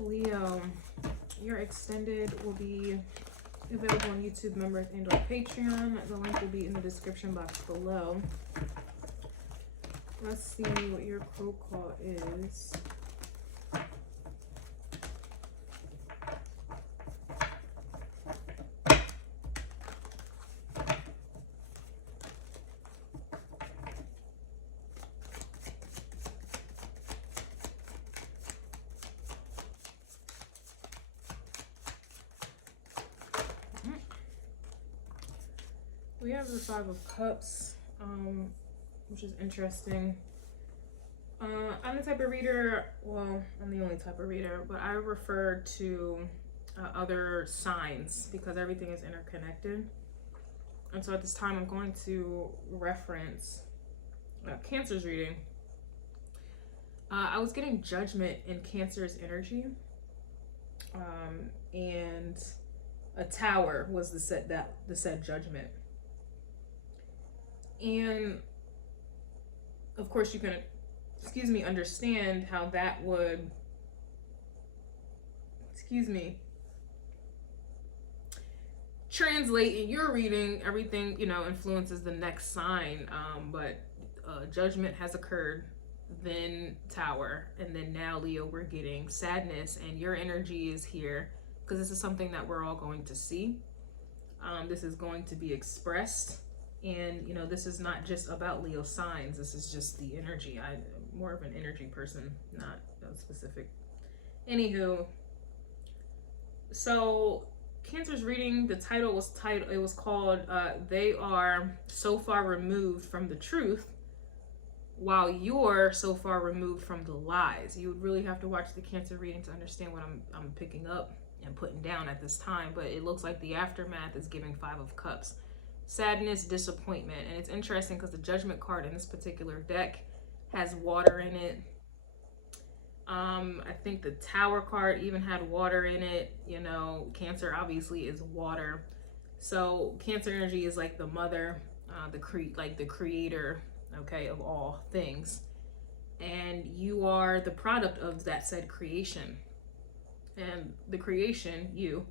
Leo, your extended will be available on YouTube members and or Patreon. The link will be in the description box below. Let's see what your quote call is. We have the Five of Cups, which is interesting. I'm the type of reader, well, I'm the only type of reader, but I refer to other signs because everything is interconnected. And so at this time, I'm going to reference Cancer's reading. I was getting judgment in Cancer's energy, and a tower was the said judgment. And of course you can, understand how that would, translate in your reading. Everything, influences the next sign. But judgment has occurred, then tower, and then now, Leo, we're getting sadness, and your energy is here because this is something that we're all going to see. This is going to be expressed. And, this is not just about Leo signs. This is just the energy. I'm more of an energy person, not specific. Anywho, so Cancer's reading, the title was called, They Are So Far Removed from the Truth, while you're so far removed from the lies. You would really have to watch the Cancer reading to understand what I'm picking up and putting down at this time. But it looks like the aftermath is giving Five of Cups. Sadness, disappointment. And it's interesting because the Judgment card in this particular deck has water in it. I think the Tower card even had water in it. Cancer obviously is water. So Cancer energy is like the mother, the creator, okay, of all things. And you are the product of that said creation. And the creation, you,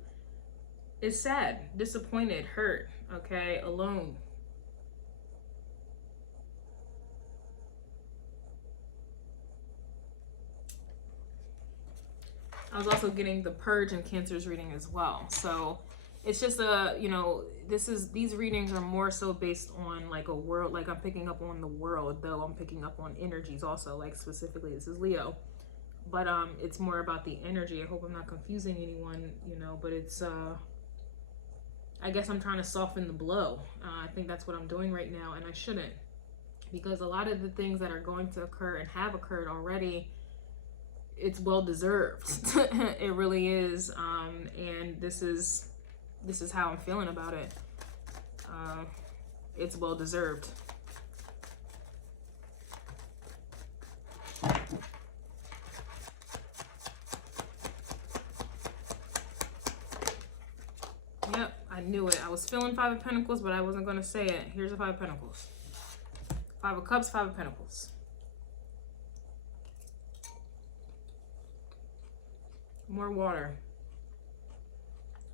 is sad, disappointed, hurt, okay, alone. I was also getting the Purge in Cancer's reading as well. So it's just these readings are more so based on like a world, like I'm picking up on the world, though I'm picking up on energies also, like specifically this is Leo. But it's more about the energy. I hope I'm not confusing anyone, but it's I guess I'm trying to soften the blow. I think that's what I'm doing right now, and I shouldn't, because a lot of the things that are going to occur and have occurred already, it's well deserved. It really is. And this is how I'm feeling about it. It's well deserved. Yep, I knew it. I was feeling Five of Pentacles, but I wasn't going to say it. Here's the Five of Pentacles. Five of Cups, Five of Pentacles. More water.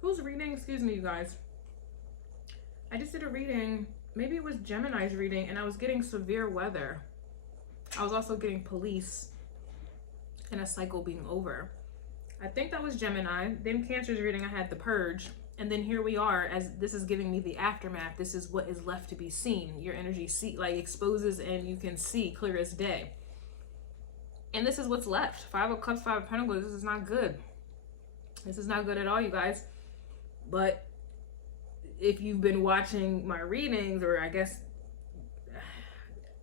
Who's reading? Excuse me, you guys. I just did a reading. Maybe it was Gemini's reading, and I was getting severe weather. I was also getting police and a cycle being over. I think that was Gemini. Then Cancer's reading, I had the Purge. And then here we are, as this is giving me the aftermath. This is what is left to be seen. Your energy exposes, and you can see clear as day. And this is what's left. Five of Cups, Five of Pentacles. This is not good. This is not good at all, you guys. But if you've been watching my readings, or I guess,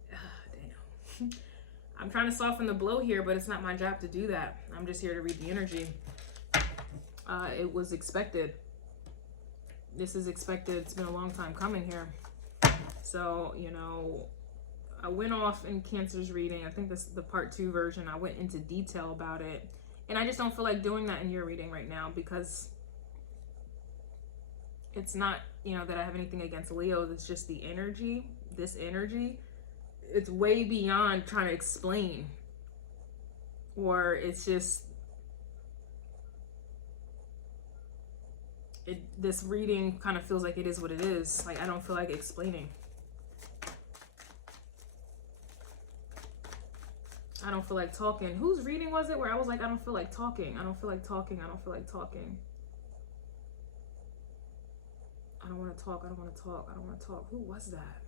damn. I'm trying to soften the blow here, but it's not my job to do that. I'm just here to read the energy. It was expected. This is expected. It's been a long time coming here. So, I went off in Cancer's reading. I think this is the part 2 version. I went into detail about it. And I just don't feel like doing that in your reading right now, because it's not, that I have anything against Leo. It's just the energy, this energy. It's way beyond trying to explain. Or it's just, this reading kind of feels like it is what it is. Like, I don't feel like explaining. I don't feel like talking. Whose reading was it where I was like, I don't feel like talking. I don't feel like talking. I don't feel like talking. I don't want to talk. I don't want to talk. I don't want to talk. Who was that?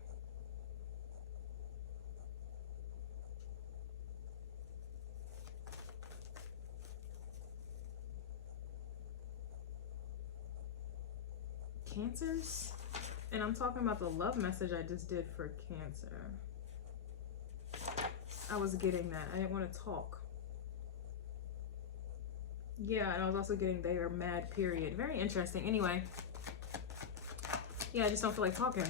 Cancers? And I'm talking about the love message I just did for Cancer. I was getting that. I didn't want to talk. Yeah, and I was also getting they are mad, period. Very interesting. Anyway. Yeah, I just don't feel like talking.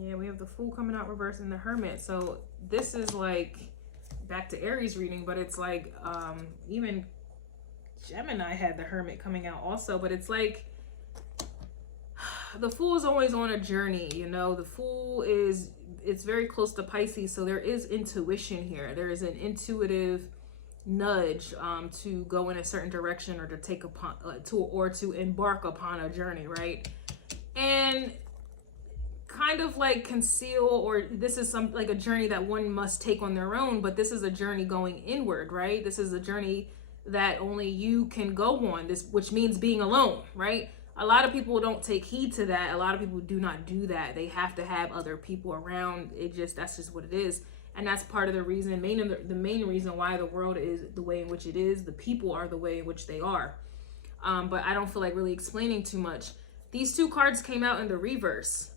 Yeah, we have the Fool coming out reverse and the Hermit. So this is like back to Aries reading, but it's like even Gemini had the Hermit coming out also, but it's like the Fool is always on a journey, you know. The Fool is, it's very close to Pisces, so there is intuition here. There is an intuitive nudge to go in a certain direction, or to take upon to embark upon a journey, right? And kind of like conceal, or this is some like a journey that one must take on their own, but this is a journey going inward, right? This is a journey that only you can go on, this, which means being alone, right? A lot of people don't take heed to that. A lot of people do not do that. They have to have other people around. That's just what it is. And that's part of the reason, the main reason why the world is the way in which it is. The people are the way in which they are. But I don't feel like really explaining too much. These two cards came out in the reverse.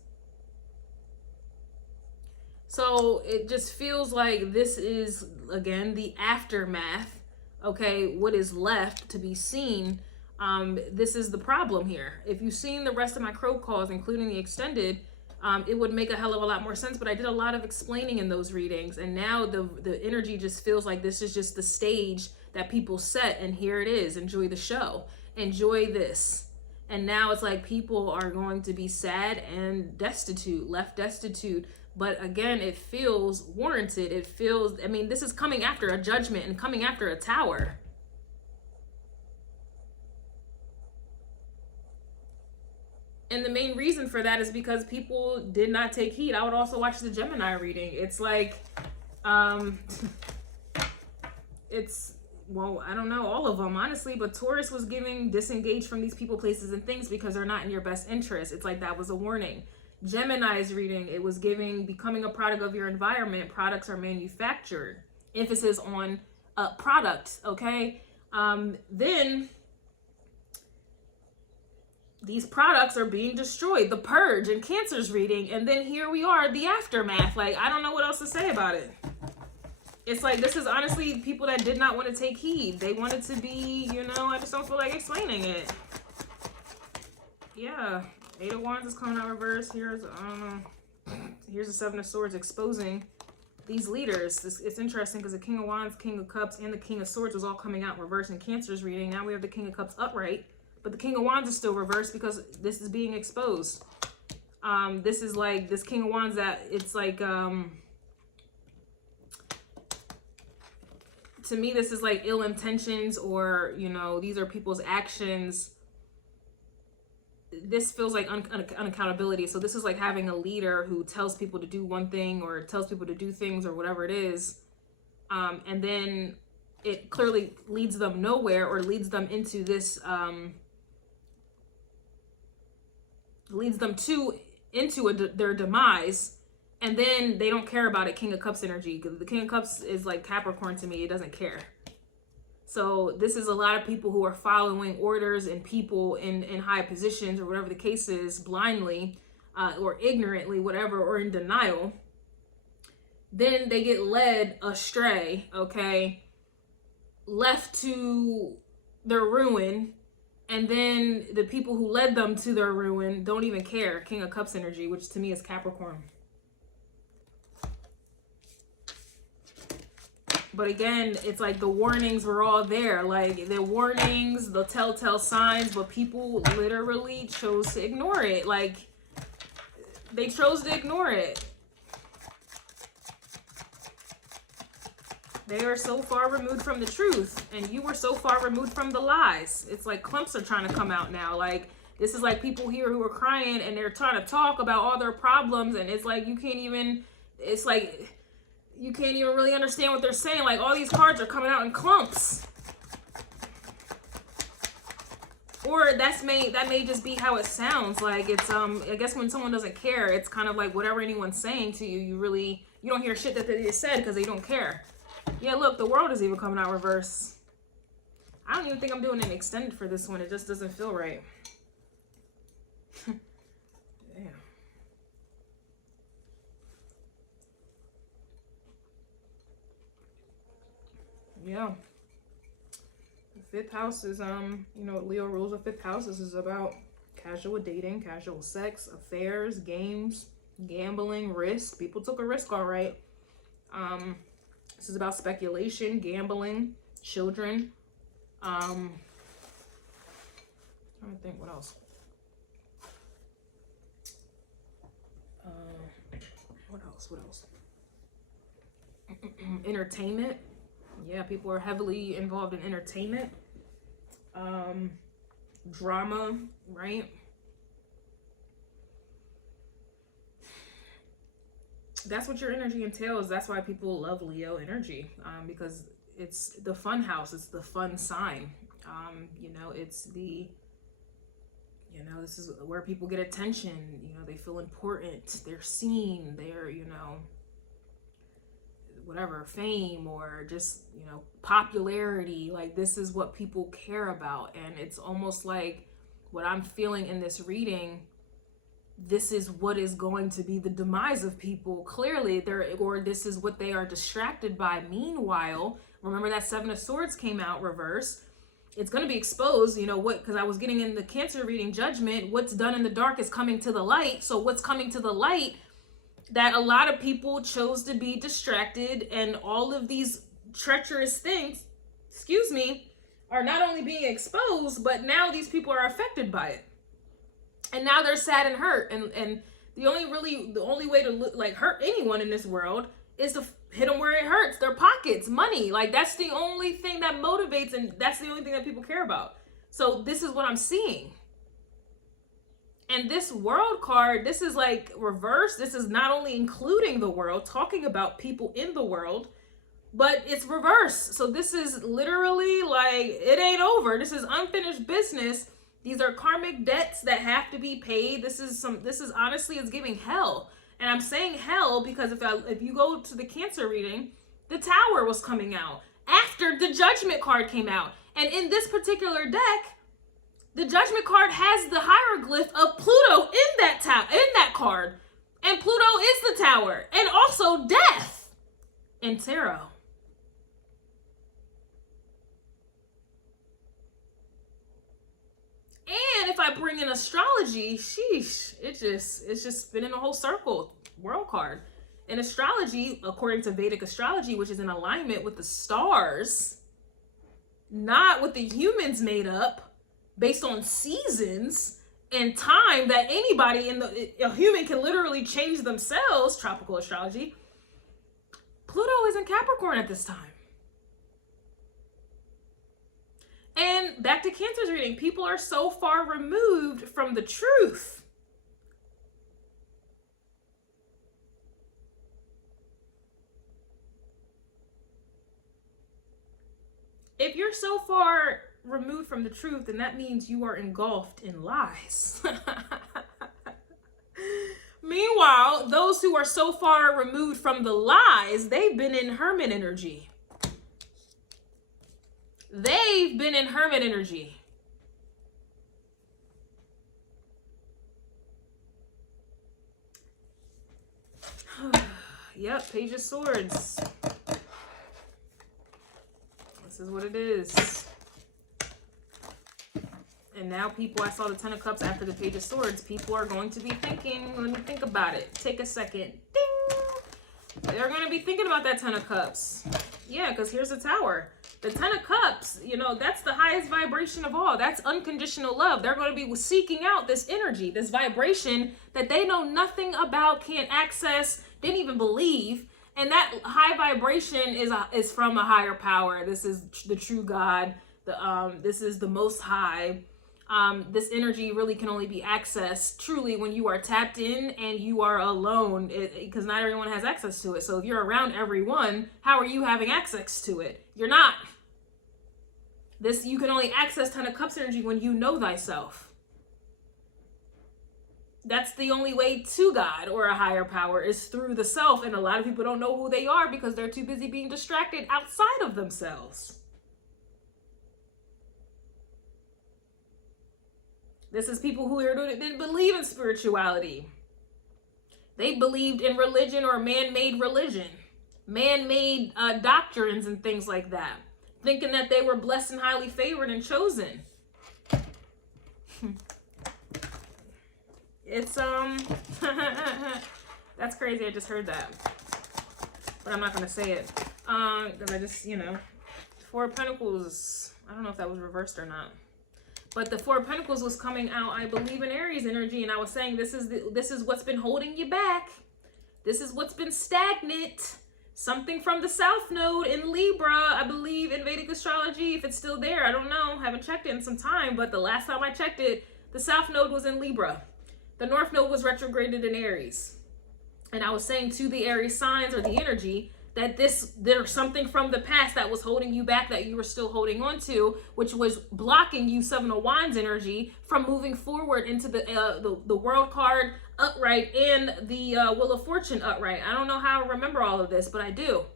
So it just feels like this is, again, the aftermath. Okay, what is left to be seen. This is the problem here. If you've seen the rest of my crow calls, including the extended, it would make a hell of a lot more sense, but I did a lot of explaining in those readings, and now the energy just feels like this is just the stage that people set, and here it is. Enjoy the show. Enjoy this. And now it's like people are going to be sad and destitute, left destitute. But again, it feels warranted. It feels, I mean, this is coming after a judgment and coming after a tower. And the main reason for that is because people did not take heed. I would also watch the Gemini reading. It's like, it's, well, I don't know all of them, honestly, but Taurus was giving disengage from these people, places, and things because they're not in your best interest. It's like that was a warning. Gemini's reading, it was giving becoming a product of your environment. Products are manufactured. Emphasis on products, okay? Then these products are being destroyed. The purge in Cancer's reading, and then here we are, the aftermath. Like, I don't know what else to say about it. It's like, this is honestly people that did not want to take heed. They wanted to be, you know, I just don't feel like explaining it. Yeah, Eight of Wands is coming out reverse. Here's, here's the Seven of Swords exposing these leaders. It's interesting because the King of Wands, King of Cups, and the King of Swords was all coming out reverse in Cancer's reading. Now we have the King of Cups upright, but the King of Wands is still reversed because this is being exposed. This is like this King of Wands that it's like, to me, this is like ill intentions, or, you know, these are people's actions. This feels like unaccountability. So this is like having a leader who tells people to do one thing, or tells people to do things, or whatever it is. And then it clearly leads them nowhere, or leads them into this, leads them into their demise. And then they don't care about it. King of Cups energy. Because the King of Cups is like Capricorn to me. It doesn't care. So this is a lot of people who are following orders and people in high positions, or whatever the case is, blindly or ignorantly, whatever, or in denial. Then they get led astray, okay? Left to their ruin. And then the people who led them to their ruin don't even care. King of Cups energy, which to me is Capricorn. But again, it's like the warnings were all there. Like the warnings, the telltale signs, but people literally chose to ignore it. Like they chose to ignore it. They are so far removed from the truth, and you were so far removed from the lies. It's like clumps are trying to come out now. Like, this is like people here who are crying and they're trying to talk about all their problems, and it's like you can't even, it's like you can't even really understand what they're saying. Like, all these cards are coming out in clumps. Or that may just be how it sounds. Like, it's I guess when someone doesn't care, it's kind of like whatever anyone's saying to you, you don't hear shit that they just said because they don't care. Yeah, look, the world is even coming out reverse. I don't even think I'm doing an extended for this one. It just doesn't feel right. Damn. Yeah. The fifth house is, you know, Leo rules the fifth house. This is about casual dating, casual sex, affairs, games, gambling, risk. People took a risk, all right. This is about speculation, gambling, children. I'm trying to think what else. What else? Entertainment. Yeah, people are heavily involved in entertainment. Drama, right? That's what your energy entails. That's why people love Leo energy, because it's the fun house. It's the fun sign. You know, it's the, you know, this is where people get attention. You know, they feel important. They're seen. They're, you know, whatever, fame or just, you know, popularity. Like, this is what people care about. And it's almost like what I'm feeling in this reading, this is what is going to be the demise of people. Clearly, or this is what they are distracted by. Meanwhile, remember that Seven of Swords came out reverse. It's going to be exposed, you know, because I was getting in the Cancer reading judgment. What's done in the dark is coming to the light. So what's coming to the light, that a lot of people chose to be distracted, and all of these treacherous things, excuse me, are not only being exposed, but now these people are affected by it. And now they're sad and hurt. And the only way to like hurt anyone in this world is to hit them where it hurts, their pockets, money. Like, that's the only thing that motivates, and that's the only thing that people care about. So this is what I'm seeing. And this world card, this is like reverse. This is not only including the world, talking about people in the world, but it's reverse. So this is literally like, it ain't over. This is unfinished business. These are karmic debts that have to be paid. This is honestly, it's giving hell. And I'm saying hell because if you go to the Cancer reading, the Tower was coming out after the Judgment card came out. And in this particular deck, the Judgment card has the hieroglyph of Pluto in that card. And Pluto is the Tower. And also death in tarot. And if I bring in astrology, sheesh, it's just spinning a whole circle. World card. In astrology, according to Vedic astrology, which is in alignment with the stars, not with the humans made up, based on seasons and time that anybody a human can literally change themselves, tropical astrology, Pluto is in Capricorn at this time. And back to Cancer's reading, people are so far removed from the truth. If you're so far removed from the truth, then that means you are engulfed in lies. Meanwhile, those who are so far removed from the lies, they've been in hermit energy. They've been in hermit energy. Yep, Page of Swords. This is what it is. And now people, I saw the Ten of Cups after the Page of Swords. People are going to be thinking, let me think about it. Take a second. Ding! They're going to be thinking about that Ten of Cups. Yeah, because here's the Tower. The Ten of Cups, you know, that's the highest vibration of all. That's unconditional love. They're going to be seeking out this energy, this vibration that they know nothing about, can't access, didn't even believe. And that high vibration is from a higher power. This is the true God. This is the Most High. This energy really can only be accessed truly when you are tapped in and you are alone, because not everyone has access to it. So if you're around everyone, how are you having access to it? You're not. You can only access Ten of Cups energy when you know thyself. That's the only way to God or a higher power, is through the self. And a lot of people don't know who they are because they're too busy being distracted outside of themselves. This is people who didn't believe in spirituality. They believed in religion or man-made religion, man-made doctrines and things like that, thinking that they were blessed and highly favored and chosen. It's, that's crazy. I just heard that, but I'm not going to say it, because I just, Four of Pentacles, I don't know if that was reversed or not, but the Four of Pentacles was coming out, I believe, in Aries energy, and I was saying this is what's been holding you back. This is what's been stagnant. Something from the South Node in Libra, I believe, in Vedic astrology, if it's still there, I don't know, haven't checked it in some time, but the last time I checked it, the South Node was in Libra. The North Node was retrograded in Aries. And I was saying to the Aries signs or the energy that there's something from the past that was holding you back, that you were still holding on to, which was blocking you, Seven of Wands energy, from moving forward into the World card upright and the Wheel of Fortune upright. I don't know how I remember all of this, but I do.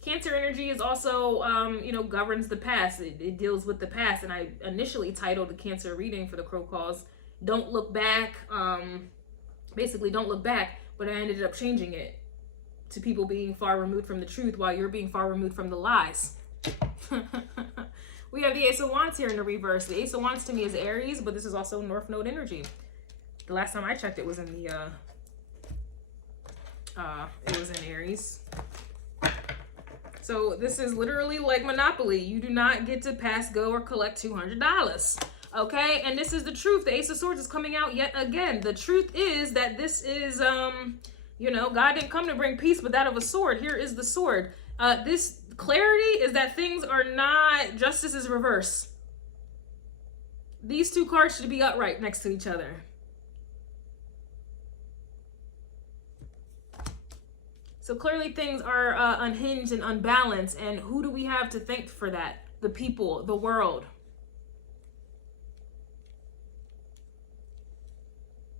Cancer energy is also, governs the past. It deals with the past. And I initially titled the Cancer reading for the Crow Calls, Don't Look Back. Basically, don't look back. But I ended up changing it to people being far removed from the truth while you're being far removed from the lies. We have the Ace of Wands here in the reverse. The Ace of Wands to me is Aries, but this is also North Node energy. The last time I checked, it was in the, it was in Aries. So this is literally like Monopoly. You do not get to pass go or collect $200. Okay, and this is the truth. The Ace of Swords is coming out yet again. The truth is that this is, God didn't come to bring peace, but that of a sword. Here is the sword. This clarity is that things are not, justice is reverse. These two cards should be upright next to each other. So clearly things are unhinged and unbalanced. And who do we have to thank for that? The people, the world.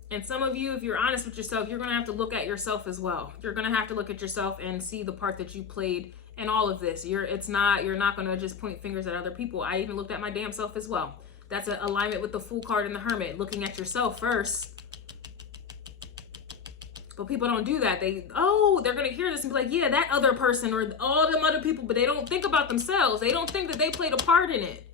And some of you, if you're honest with yourself, you're going to have to look at yourself as well. You're going to have to look at yourself and see the part that you played in all of this. You're not going to just point fingers at other people. I even looked at my damn self as well. That's an alignment with the Fool card and the Hermit. Looking at yourself first. But people don't do that. They're going to hear this and be like, yeah, that other person or all them other people, but they don't think about themselves. They don't think that they played a part in it.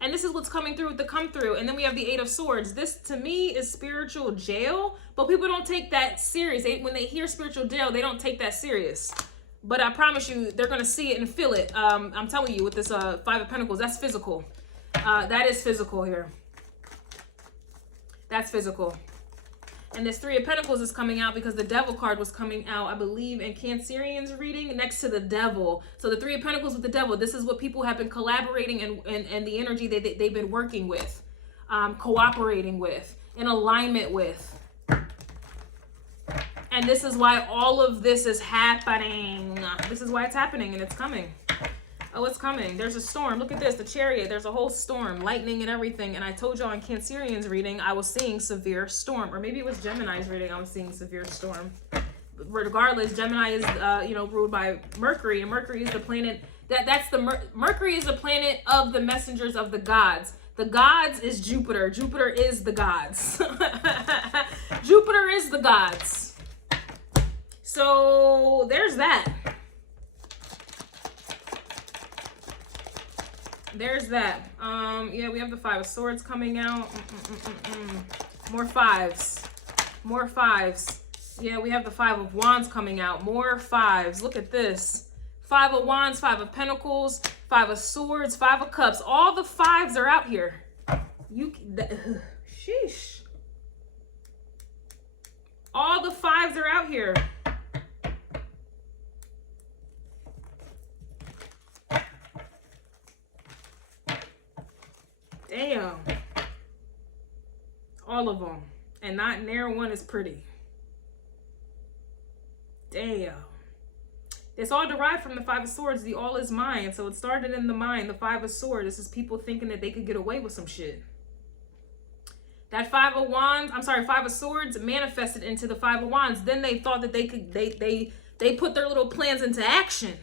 And this is what's coming through with the come through. And then we have the Eight of Swords. This, to me, is spiritual jail, but people don't take that serious. When they hear spiritual jail, they don't take that serious. But I promise you, they're going to see it and feel it. I'm telling you, with this Five of Pentacles, that's physical. That is physical here. That's physical. And this Three of Pentacles is coming out because the Devil card was coming out, I believe, in Cancerian's reading next to the Devil. So the Three of Pentacles with the Devil, this is what people have been collaborating and the energy they've been working with, cooperating with, in alignment with. And this is why all of this is happening. This is why it's happening, and it's coming. Oh, it's coming. There's a storm. Look at this, the Chariot. There's a whole storm, lightning and everything. And I told y'all in Cancerian's reading, I was seeing severe storm. Or maybe it was Gemini's reading, I was seeing severe storm. But regardless, Gemini is, ruled by Mercury. And Mercury is the planet, Mercury is the planet of the messengers of the gods. The gods is Jupiter. Jupiter is the gods. Jupiter is the gods. So there's that. There's that. Yeah, we have the Five of Swords coming out. More fives. More fives. Yeah, we have the Five of Wands coming out. More fives. Look at this. Five of Wands, Five of Pentacles, Five of Swords, Five of Cups. All the fives are out here. Sheesh. All the fives are out here. Damn. All of them. And not near one is pretty. Damn. It's all derived from the Five of Swords. The all is mine. So it started in the mind. The Five of Swords. This is people thinking that they could get away with some shit. That Five of Wands, I'm sorry, Five of Swords manifested into the Five of Wands. Then they thought that they could, they put their little plans into action.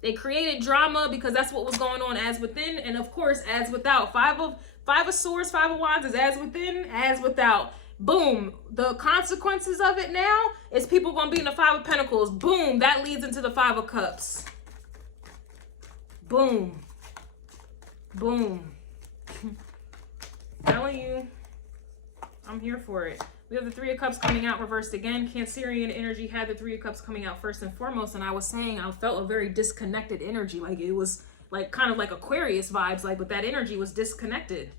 They created drama because that's what was going on as within, and of course as without. Five of Swords, Five of Wands is as within, as without. Boom. The consequences of it now is people gonna be in the Five of Pentacles. Boom. That leads into the Five of Cups. Boom. Boom. Telling you, I'm here for it. We have the Three of Cups coming out reversed again. Cancerian energy had the Three of Cups coming out first and foremost. And I was saying I felt a very disconnected energy. Like it was like kind of like Aquarius vibes, like, but that energy was disconnected.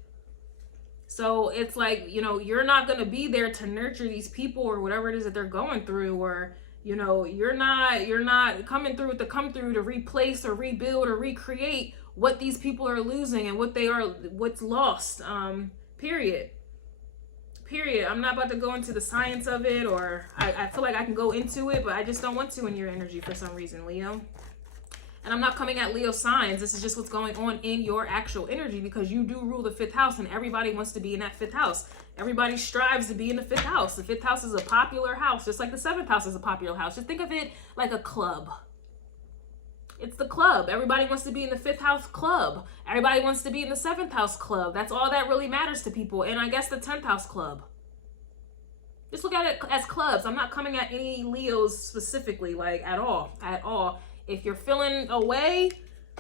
So it's like, you know, you're not going to be there to nurture these people or whatever it is that they're going through, or, you know, you're not coming through to come through to replace or rebuild or recreate what these people are losing and what's lost. Period. I'm not about to go into the science of it, or I feel like I can go into it, but I just don't want to in your energy for some reason, Leo. And I'm not coming at Leo signs. This is just what's going on in your actual energy, because you do rule the 5th house and everybody wants to be in that 5th house. Everybody strives to be in the 5th house. The 5th house is a popular house, just like the 7th house is a popular house. Just think of it like a club. It's the club. Everybody wants to be in the 5th house club. Everybody wants to be in the 7th house club. That's all that really matters to people. And I guess the 10th house club. Just look at it as clubs. I'm not coming at any Leos specifically, like at all. If you're feeling away,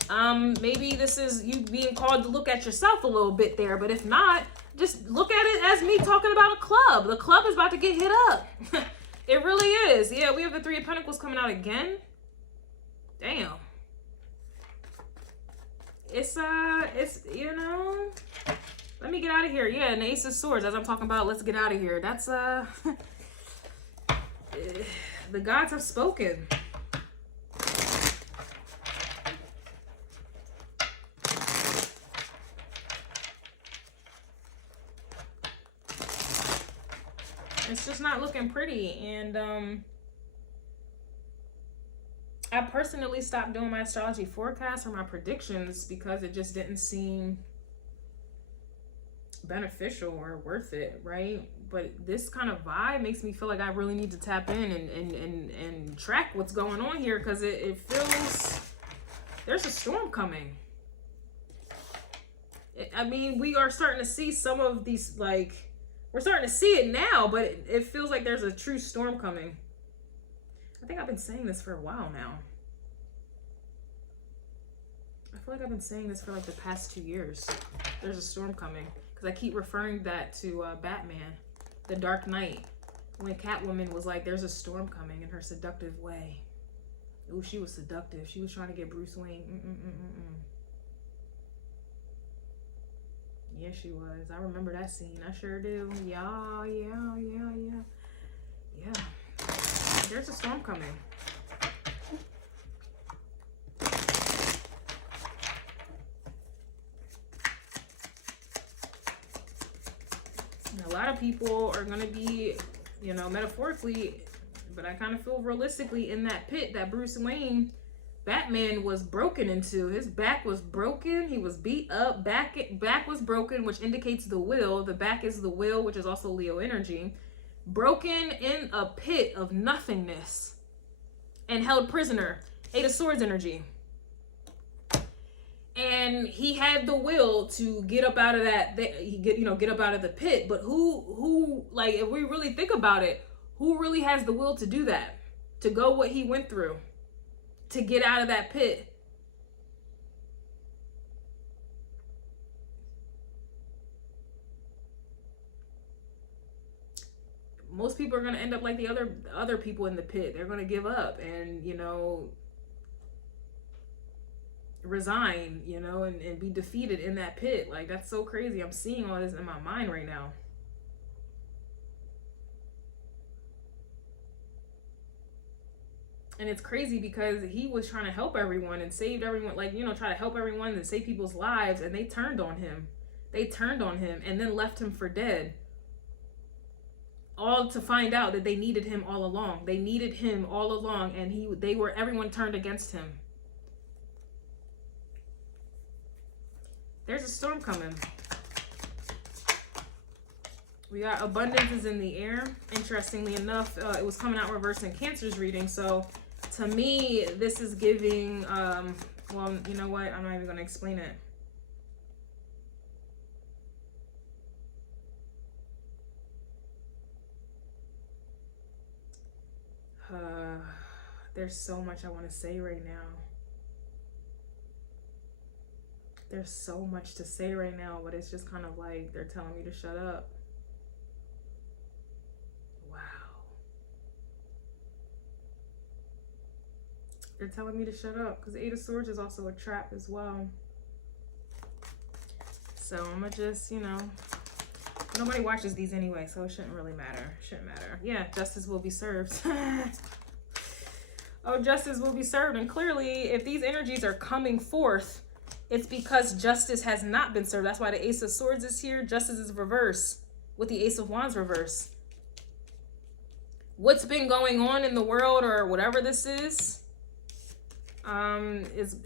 maybe this is you being called to look at yourself a little bit there. But if not, just look at it as me talking about a club. The club is about to get hit up. It really is. Yeah, we have the Three of Pentacles coming out again. Damn. It's, you know, let me get out of here. Yeah, and the Ace of Swords, as I'm talking about, let's get out of here. That's, the gods have spoken. It's just not looking pretty. And, I personally stopped doing my astrology forecasts or my predictions because it just didn't seem beneficial or worth it, right? But this kind of vibe makes me feel like I really need to tap in and track what's going on here, because it feels there's a storm coming. I mean, we are starting to see some of these, like, we're starting to see it now, but it feels like there's a true storm coming. I think I've been saying this for a while now. I feel like I've been saying this for like the past 2 years. There's a storm coming. Because I keep referring that to Batman, The Dark Knight. When Catwoman was like, there's a storm coming, in her seductive way. Ooh, she was seductive. She was trying to get Bruce Wayne. Yeah, she was. I remember that scene. I sure do. Yeah. There's a storm coming. And a lot of people are going to be, you know, metaphorically, but I kind of feel realistically in that pit that Bruce Wayne, Batman, was broken into. His back was broken. He was beat up. Back was broken, which indicates the will. The back is the will, which is also Leo energy. Broken in a pit of nothingness and held prisoner. Eight of Swords energy. And he had the will to get up out of get up out of the pit. But who, like, if we really think about it, who really has the will to do that? To go what he went through, to get out of that pit? Most people are going to end up like the other people in the pit. They're going to give up and, you know, resign, you know, and be defeated in that pit. Like, that's so crazy. I'm seeing all this in my mind right now. And it's crazy because he was trying to help everyone and saved everyone, like, you know, try to help everyone and save people's lives, and they turned on him. They turned on him and then left him for dead. All to find out that they needed him all along. They needed him all along, and everyone turned against him. There's a storm coming. We got abundance is in the air. Interestingly enough, it was coming out reverse in Cancer's reading. So to me, this is giving, well, you know what? I'm not even going to explain it. There's so much I want to say right now. There's so much to say right now, but it's just kind of like they're telling me to shut up. Wow. They're telling me to shut up because Eight of Swords is also a trap as well. So I'm gonna just, you know, nobody watches these anyway, so it shouldn't really matter. Shouldn't matter. Yeah, justice will be served. Oh, justice will be served. And clearly, if these energies are coming forth, it's because justice has not been served. That's why the Ace of Swords is here. Justice is reverse with the Ace of Wands reverse. What's been going on in the world, or whatever this is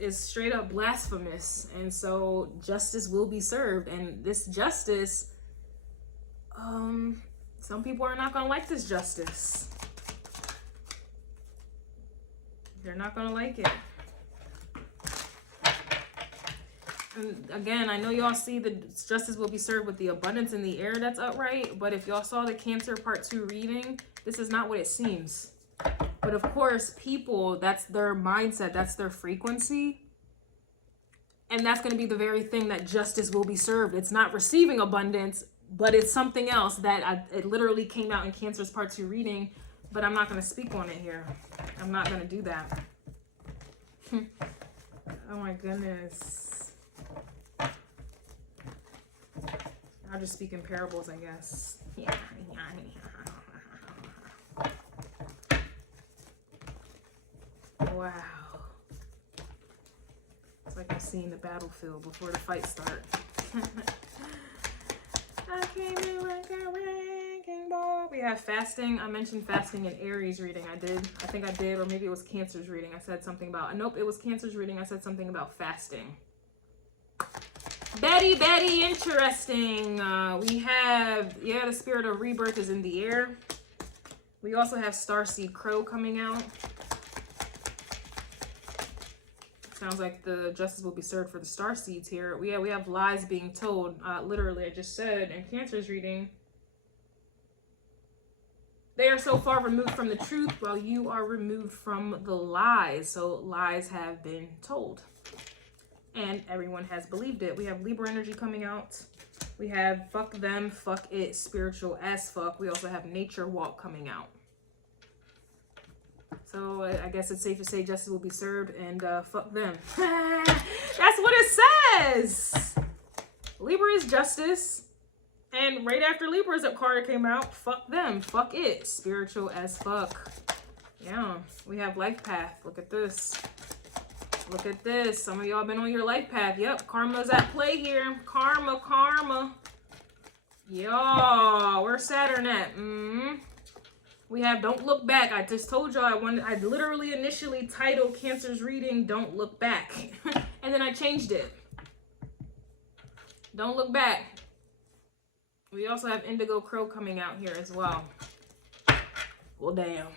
straight up blasphemous. And so justice will be served. And this justice, some people are not going to like this justice. They're not going to like it. And again, I know y'all see the justice will be served with the abundance in the air that's upright, but if y'all saw the Cancer part 2 reading, this is not what it seems. But of course, people, that's their mindset, that's their frequency. And that's going to be the very thing that justice will be served. It's not receiving abundance, but it's something else that it literally came out in Cancer's part 2 reading, but I'm not going to speak on it here. I'm not going to do that. Oh my goodness. I'll just speak in parables, I guess. Yeah. Wow. It's like I'm seeing the battlefield before the fight starts. I came in like a wrecking ball. We have fasting. I mentioned fasting in Aries reading. I think I did, or maybe it was Cancer's reading. I said something about, nope, it was Cancer's reading. I said something about fasting. Betty, interesting. We have, yeah, the spirit of rebirth is in the air. We also have Starseed Crow coming out. Sounds like the justice will be served for the star seeds here. We have lies being told. Literally, I just said in Cancer's reading, they are so far removed from the truth while you are removed from the lies. So lies have been told. And everyone has believed it. We have Libra energy coming out. We have fuck them, fuck it, spiritual as fuck. We also have nature walk coming out. So I guess it's safe to say justice will be served and fuck them. That's what it says. Libra is justice. And right after Libra's card came out, fuck them, fuck it, spiritual as fuck. Yeah, we have life path. Look at this. Look at this. Some of y'all been on your life path. Yep, karma's at play here. Karma. Y'all, where's Saturn at? We have Don't Look Back. I just told y'all I literally initially titled Cancer's reading Don't Look Back. And then I changed it. Don't Look Back. We also have Indigo Crow coming out here as well. Well, damn.